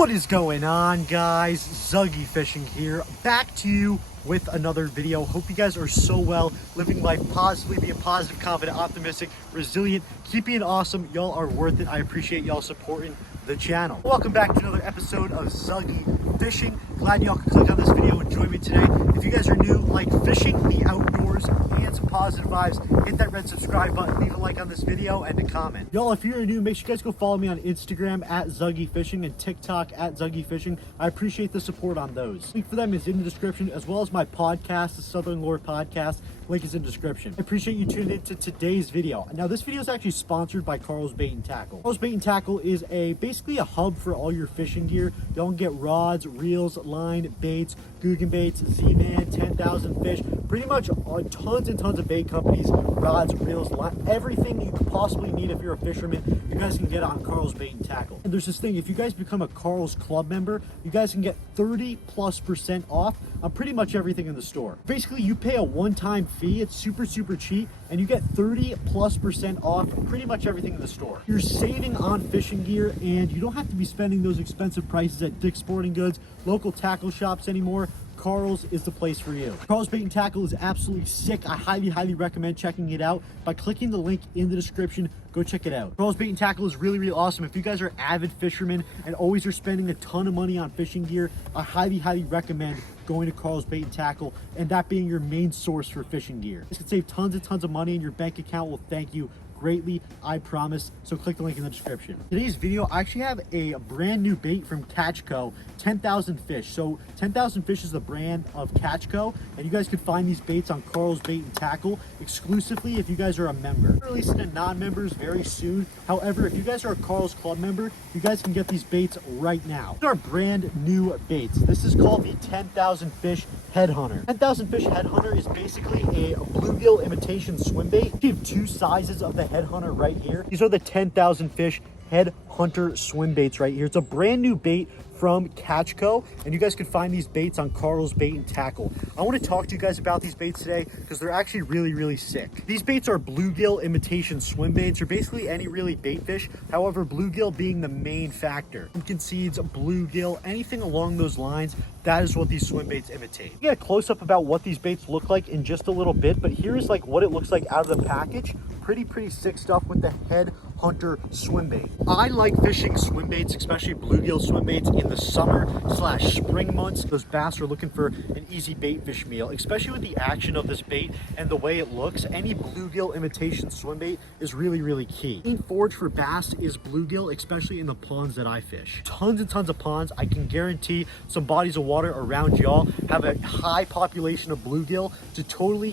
What is going on, guys? Zuggy Fishing here, back to you with another video. Hope you guys are so well, living life positively, being positive, confident, optimistic, resilient, keeping it awesome. Y'all are worth it. I appreciate y'all supporting the channel. Welcome back to another episode of Zuggy Fishing. Glad y'all could click on this video and join me today. If you guys are new, like fishing, the outdoors, and some positive vibes, hit that red subscribe button, leave a like on this video, and a comment. Y'all, if you're new, make sure you guys go follow me on Instagram at Zuggy Fishing and TikTok at Zuggy Fishing. I appreciate the support on those. Link for them is in the description, as well as my podcast, the Southern Lore Podcast. Link is in the description. I appreciate you tuning in to today's video. Now, this video is actually sponsored by Karl's Bait and Tackle. Karl's Bait and Tackle is basically a hub for all your fishing gear. You can get rods, reels, line, baits, Guggen baits, Z-Man, 10,000 fish, pretty much tons and tons of bait companies, rods, reels, line, everything you could possibly need if you're a fisherman, you guys can get on Karl's Bait and Tackle. And there's this thing, if you guys become a Karl's Club member, you guys can get 30+% off on pretty much everything in the store. Basically, you pay a one-time fee, it's super cheap, and you get 30+% off pretty much everything in the store. You're saving on fishing gear, and you don't have to be spending those expensive prices at Dick's Sporting Goods, local tackle shops anymore. Karl's is the place for you. Karl's Bait and Tackle is absolutely sick. I highly recommend checking it out by clicking the link in the description. Go check it out. Karl's Bait and Tackle is really awesome. If you guys are avid fishermen and always are spending a ton of money on fishing gear, I highly recommend going to Karl's Bait and Tackle, and that being your main source for fishing gear. This can save tons and tons of money, and your bank account will thank you greatly, I promise. So click the link in the description. Today's video, I actually have a brand new bait from Catch Co, 10,000 Fish. So 10,000 Fish is the brand of Catch Co, and you guys can find these baits on Karl's Bait and Tackle exclusively if you guys are a member. We're releasing to non-members very soon. However, if you guys are a Karl's Club member, you guys can get these baits right now. These are brand new baits. This is called the 10,000 Fish Headhunter. 10,000 Fish Headhunter is basically a bluegill imitation swim bait. We have two sizes of the Headhunter right here. These are the 10,000 Fish Headhunter swim baits right here. It's a brand new bait from Catch Co, and you guys can find these baits on Karl's Bait and Tackle. I want to talk to you guys about these baits today because they're actually really sick. These baits are bluegill imitation swim baits, or basically any really bait fish. However, bluegill being the main factor. Pumpkin seeds, bluegill, anything along those lines, that is what these swim baits imitate. We get a close-up about what these baits look like in just a little bit, but here's like what it looks like out of the package. Pretty sick stuff with the Headhunter swim bait. I like fishing swim baits, especially bluegill swim baits, in the summer/spring months. Those bass are looking for an easy bait fish meal, especially with the action of this bait and the way it looks. Any bluegill imitation swim bait is really key. Main forage for bass is bluegill, especially in the ponds that I fish. Tons and tons of ponds. I can guarantee some bodies of water around y'all have a high population of bluegill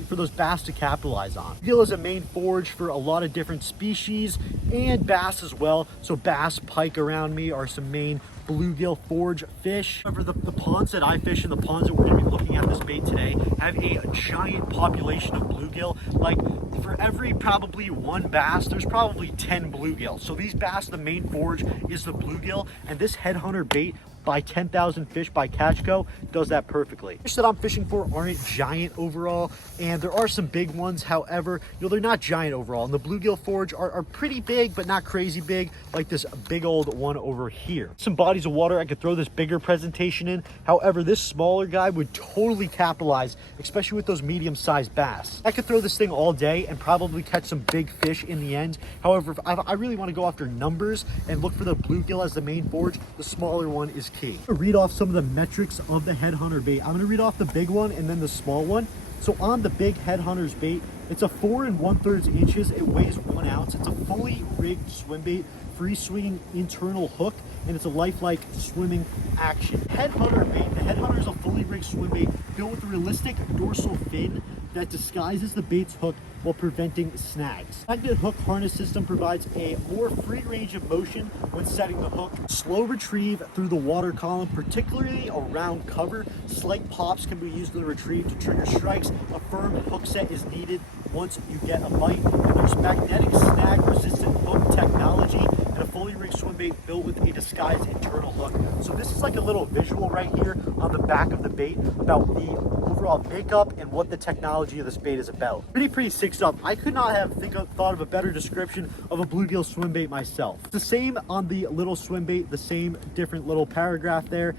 for those bass to capitalize on. Bluegill is a main forage for a lot of different species and bass as well. So bass, pike around me are some main bluegill forage fish. However, the ponds that I fish and the ponds that we're going to be looking at this bait today have a giant population of bluegill. Like, for every probably one bass, there's probably 10 bluegill. So these bass, the main forage is the bluegill, and this Headhunter bait by 10,000 Fish by Catch Co does that perfectly. Fish that I'm fishing for aren't giant overall, and there are some big ones. However, they're not giant overall, and the bluegill forage are pretty big, but not crazy big, like this big old one over here. Some bodies of water I could throw this bigger presentation in. However, this smaller guy would totally capitalize, especially with those medium-sized bass. I could throw this thing all day and probably catch some big fish in the end. However, if I really want to go after numbers and look for the bluegill as the main forage, the smaller one is key. I'm gonna read off some of the metrics of the Headhunter bait. I'm gonna read off the big one and then the small one. So on the big Headhunter's bait, it's a 4 1/3 inches. It weighs 1 ounce. It's a fully rigged swim bait, free swinging internal hook, and it's a lifelike swimming action. Headhunter bait. The Headhunter is a fully rigged swim bait built with a realistic dorsal fin that disguises the bait's hook while preventing snags. The magnet hook harness system provides a more free range of motion when setting the hook. Slow retrieve through the water column, particularly around cover. Slight pops can be used to retrieve to trigger strikes. A firm hook set is needed once you get a bite. And there's magnetic snag resistant hook technology and a fully rigged swim bait built with a disguised internal hook. So this is like a little visual right here on the back of the bait about the overall makeup and what the technology of this bait is about. Pretty sick stuff. I could not have thought of a better description of a bluegill swim bait myself. It's the same on the little swim bait, the same different little paragraph there.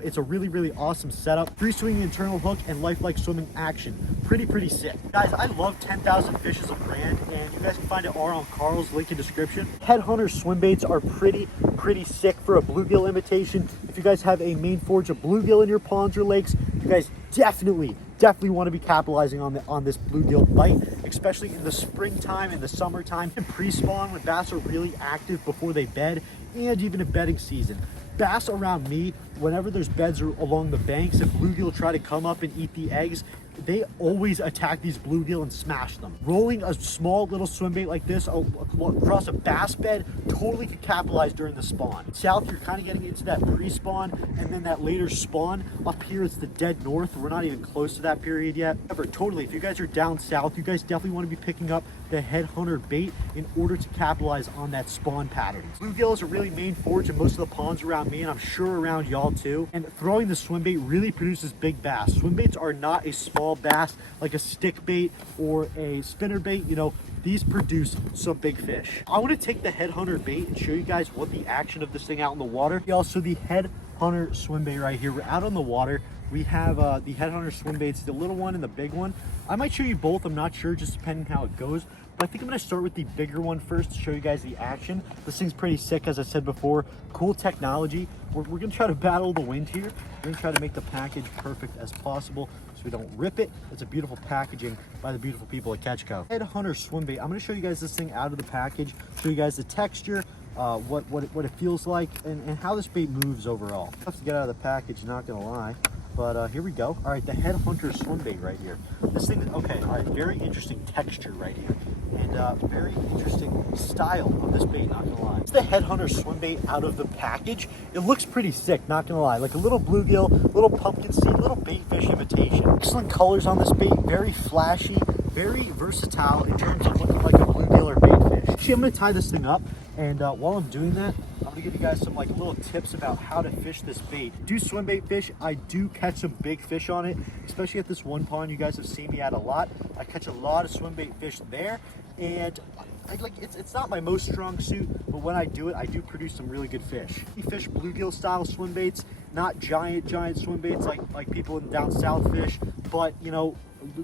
It's a really awesome setup. Free swinging internal hook and lifelike swimming action. Pretty sick. Guys, I love 10,000 Fish as a brand, and you guys can find it all on Karl's, link in description. Headhunter swim baits are pretty sick for a bluegill imitation. If you guys have a main forage of bluegill in your ponds or lakes, you guys definitely want to be capitalizing on this bluegill bite, especially in the springtime and the summertime and pre-spawn when bass are really active before they bed, and even in bedding season. Bass around me, whenever there's beds along the banks, if bluegill try to come up and eat the eggs, they always attack these bluegill and smash them. Rolling a small little swim bait like this across a bass bed totally could capitalize during the spawn. South, you're kind of getting into that pre-spawn and then that later spawn. Up here, it's the dead north. We're not even close to that period yet. However, totally, if you guys are down south, you guys definitely want to be picking up the headhunter bait in order to capitalize on that spawn pattern. Bluegill is a really main forage in most of the ponds around me, and I'm sure around y'all too. And throwing the swim bait really produces big bass. Swim baits are not a small bass like a stick bait or a spinner bait. You know, these produce some big fish. I want to take the headhunter bait and show you guys what the action of this thing out in the water. Also, the headhunter swim bait right here. We're out on the water. We have the headhunter swim baits, the little one and the big one. I might show you both, I'm not sure, just depending how it goes. But I think I'm gonna start with the bigger one first to show you guys the action. This thing's pretty sick, as I said before. Cool technology. We're gonna try to battle the wind here. We're gonna try to make the package perfect as possible so we don't rip it. It's a beautiful packaging by the beautiful people at Catchco. Headhunter swim bait. I'm gonna show you guys this thing out of the package, show you guys the texture, what it feels like, and how this bait moves overall. I have to get out of the package, not gonna lie. But here we go. All right, the headhunter swim bait right here. This thing, okay, all right, very interesting texture right here. And very interesting style of this bait, not gonna lie. It's the headhunter swim bait out of the package. It looks pretty sick, not gonna lie. Like a little bluegill, little pumpkin seed, little bait fish imitation. Excellent colors on this bait, very flashy, very versatile in terms of looking like a bluegill or bait fish. Actually, I'm gonna tie this thing up, and while I'm doing that, I'm gonna give you guys some like little tips about how to fish this bait. Do swim bait fish. I do catch some big fish on it, especially at this one pond you guys have seen me at a lot. I catch a lot of swim bait fish there, and it's not my most strong suit, but when I do it, I do produce some really good fish. We fish bluegill style swim baits, not giant swim baits like people in down south fish, but you know,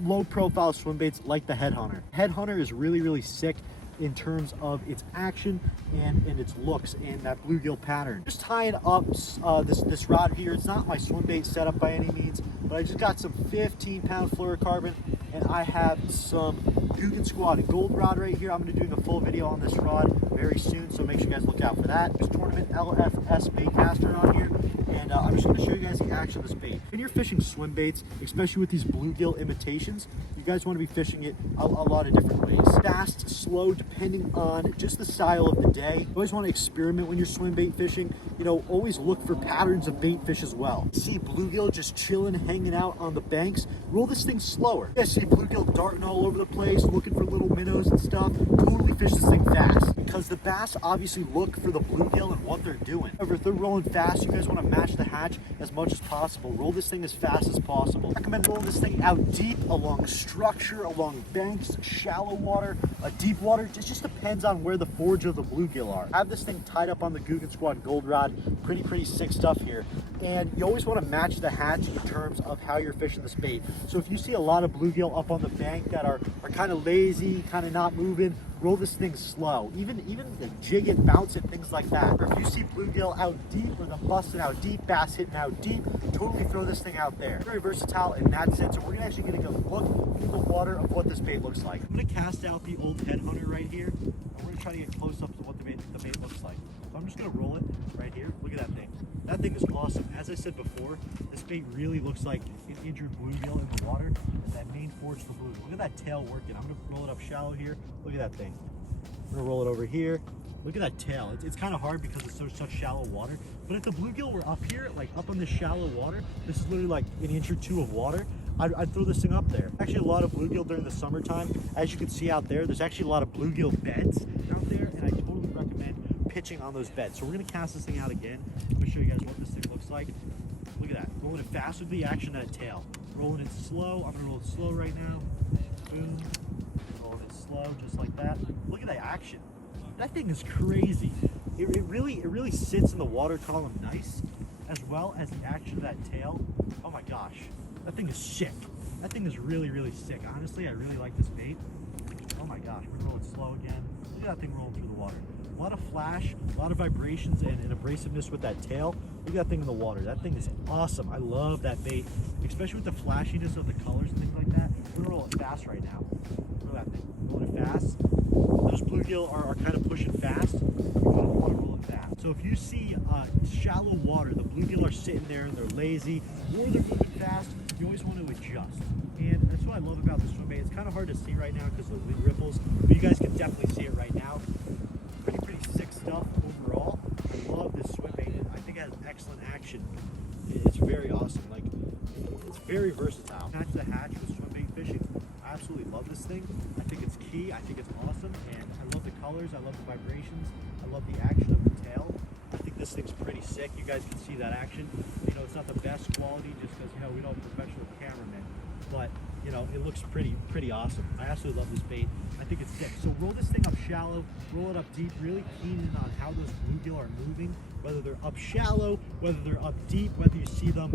low profile swim baits like the headhunter. Headhunter is really sick in terms of its action and its looks and that bluegill pattern. Just tying up this rod here. It's not my swim bait setup by any means, but I just got some 15-pound fluorocarbon, and I have some Guggen Squad gold rod right here. I'm going to be doing a full video on this rod very soon, so make sure you guys look out for that. This tournament LFS bait caster on here, and I'm just going to show you guys the action of this bait. When you're fishing swim baits, especially with these bluegill imitations, you guys want to be fishing it a lot of different ways. Fast, slow, depending on just the style of the day. You always want to experiment when you're swim bait fishing. You know, always look for patterns of bait fish as well. You see bluegill just chilling, hanging out on the banks, roll this thing slower. You guys see bluegill darting all over the place, looking for little minnows and stuff. Totally fish this thing fast, because the bass obviously look for the bluegill and what they're doing. However, if they're rolling fast, you guys want to match the hatch as much as possible. Roll this thing as fast as possible. I recommend rolling this thing out deep, along structure, along banks, shallow water, deep water. It just depends on where the forage of the bluegill are. I have this thing tied up on the Guggen Squad gold rod. Pretty sick stuff here. And you always want to match the hatch in terms of how you're fishing this bait. So if you see a lot of bluegill up on the bank that are kind of lazy, kind of not moving, roll this thing slow. Even like jig it, bounce it, things like that. Or if you see bluegill out deep or them busting out deep, bass hitting out deep, totally throw this thing out there. Very versatile in that sense. So we're actually gonna go look through the water of what this bait looks like. I'm gonna cast out the old headhunter right here, and we're gonna try to get close up to what the bait looks like. So I'm just gonna roll it right here. Look at that thing. That thing is awesome. As I said before, this bait really looks like an injured bluegill in the water, and that main forage for bluegill. Look at that tail working. I'm gonna roll it up shallow here. Look at that thing. I'm gonna roll it over here. Look at that tail. It's kind of hard because it's such shallow water. But if the bluegill were up here, like up on this shallow water, this is literally like an inch or two of water, I'd throw this thing up there. Actually, a lot of bluegill during the summertime. As you can see out there, there's actually a lot of bluegill beds out there, and I totally recommend pitching on those beds. So we're gonna cast this thing out again. I'm gonna show you guys what this thing looks looks like. Look at that. Rolling it fast with the action of that tail. Rolling it slow. I'm gonna roll it slow right now. Boom. Rolling it slow, just like that. Look at that action. That thing is crazy. It really sits in the water column nice, as well as the action of that tail. Oh my gosh, that thing is sick. That thing is really sick. Honestly, I really like this bait. Oh my gosh, we're gonna roll it slow again. Look at that thing rolling through the water. A lot of flash, a lot of vibrations and abrasiveness with that tail. Look at that thing in the water. That thing is awesome. I love that bait, especially with the flashiness of the colors and things like that. We're gonna roll it fast right now. Look at that thing, rolling it fast. Those bluegill are kind of pushing fast. You're gonna want to roll it fast. So if you see shallow water, the bluegill are sitting there and they're lazy, or they're moving fast, you always want to adjust. And that's what I love about this swim bait. It's kind of hard to see right now because of the wind ripples, but you guys can definitely see it right now. Pretty sick stuff overall. I love this swim bait. I think it has excellent action. It's very awesome. Like, it's very versatile. Catch the hatch with swim bait fishing. I absolutely love this thing. I think it's key. I think it's awesome. And I love the colors. I love the vibrations. I love the action of the tail. I think this thing's pretty sick. You guys can see that action. You know, it's not the best quality just because, you know, we don't have professional cameramen. But, you know, it looks pretty awesome. I absolutely love this bait. I think it's sick. So roll this thing up shallow, roll it up deep, really keen in on how those bluegill are moving, whether they're up shallow, whether they're up deep, whether you see them,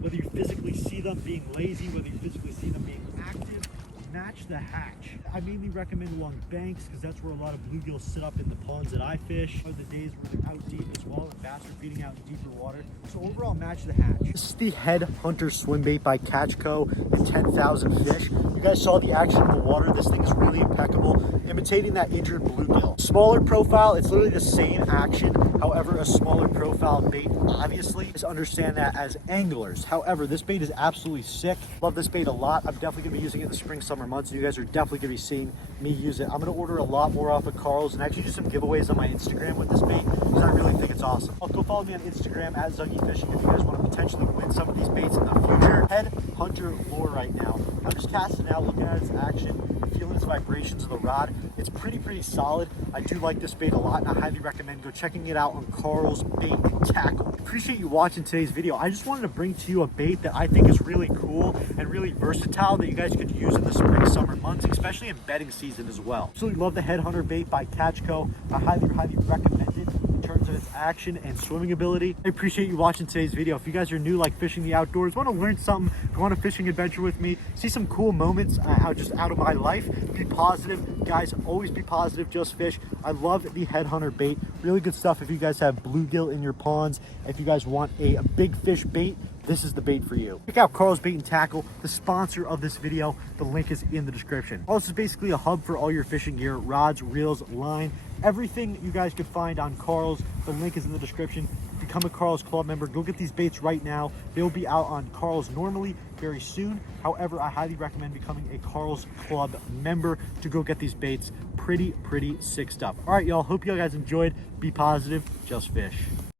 whether you physically see them being lazy, whether you physically see them being active. Match the hatch. I mainly recommend along banks because that's where a lot of bluegills sit up in the ponds that I fish. Or the days where they're out deep as well and bass are feeding out in deeper water. So overall, match the hatch. This is the Head Hunter swim bait by Catchco and 10,000 Fish. You guys saw the action in the water. This thing is really impeccable, imitating that injured bluegill. Smaller profile, it's literally the same action. However, a smaller profile bait, obviously, is understand that as anglers. However, this bait is absolutely sick. Love this bait a lot. I'm definitely gonna be using it in the spring, summer months. You guys are definitely gonna be seeing me use it. I'm gonna order a lot more off of Karl's and actually do some giveaways on my Instagram with this bait because I really think it's awesome. Go follow me on Instagram at Zuggy Fishing if you guys want to potentially win some of these baits in the future. Head Hunter lure right now. I'm just casting out, looking at its action, feeling its vibrations of the rod. It's pretty solid. I do like this bait a lot and I highly recommend go checking it out on Karl's Bait and Tackle. Appreciate you watching today's video. I just wanted to bring to you a bait that I think is really cool and really versatile that you guys could use in the spring, summer months, especially in bedding season as well. Absolutely love the Head Hunter bait by Catchco. I highly recommend it in terms of its action and swimming ability. I appreciate you watching today's video. If you guys are new, like fishing the outdoors, want to learn something, go on a fishing adventure with me, see some cool moments out of my life, be positive. Guys, always be positive, just fish. I love the Head Hunter bait. Really good stuff if you guys have bluegill in your ponds. If you guys want a big fish bait, this is the bait for you. Check out Karl's Bait and Tackle, the sponsor of this video. The link is in the description. Also, is basically a hub for all your fishing gear, rods, reels, line, everything you guys could find on Karl's. The link is in the description. Become a Karl's Club member. Go get these baits right now. They'll be out on Karl's normally very soon. However, I highly recommend becoming a Karl's Club member to go get these baits. Pretty sick stuff. All right, y'all. Hope you guys enjoyed. Be positive. Just fish.